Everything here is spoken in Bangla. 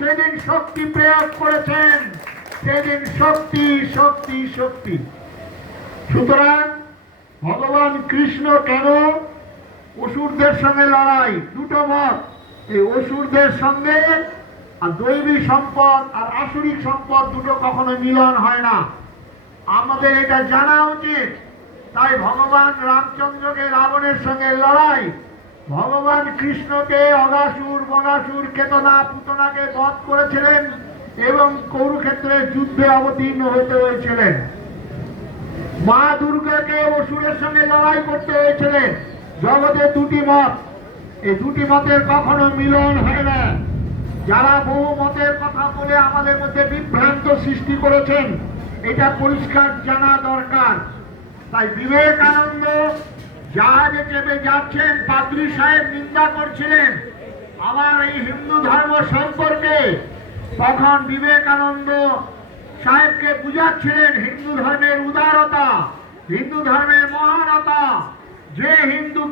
সেদিন শক্তি প্রয়োগ করেছেন। সেদিন শক্তি শক্তি শক্তি। সুতরাং ভগবান কৃষ্ণ কেন অসুরদের সঙ্গে লড়াই? দুটো মত। এই অসুরদের সঙ্গে আর দৈবী সম্পদ আর আসুরিক সম্পদ দুটো কখনো মিলন হয় না। আমাদের এটা জানা উচিত। তাই ভগবান রামচন্দ্রকে রাবণের সঙ্গে লড়াই। ভগবান কৃষ্ণকে অগাসুর বগাসুর কেতনা পুতনাকে বধ করেছিলেন এবং কৌরুক্ষেত্রে যুদ্ধে অবতীর্ণ হতে হয়েছিলেন। মা দুর্গাকে অসুরের সঙ্গে লড়াই করতে হয়েছিলেন। জগতে দুটি মত। এই দুটি মতের কখনো মিলন হয় না। যারা বহু মতের কথা বলে আমাদের মধ্যে বিভ্রান্ত সৃষ্টি করেছেন, এটা পরিষ্কার জানা দরকার। তাই বিবেকানন্দ জাহাজে চেপে যাচ্ছেন, পাদ্রী সাহেব নিন্দা করছিলেন। আমার এই হিন্দু ধর্ম সম্পর্কে তখন বিবেকানন্দ সাহেবকে বুঝাচ্ছিলেন হিন্দু ধর্মের উদারতা, হিন্দু ধর্মের মহানতা। যে হিন্দু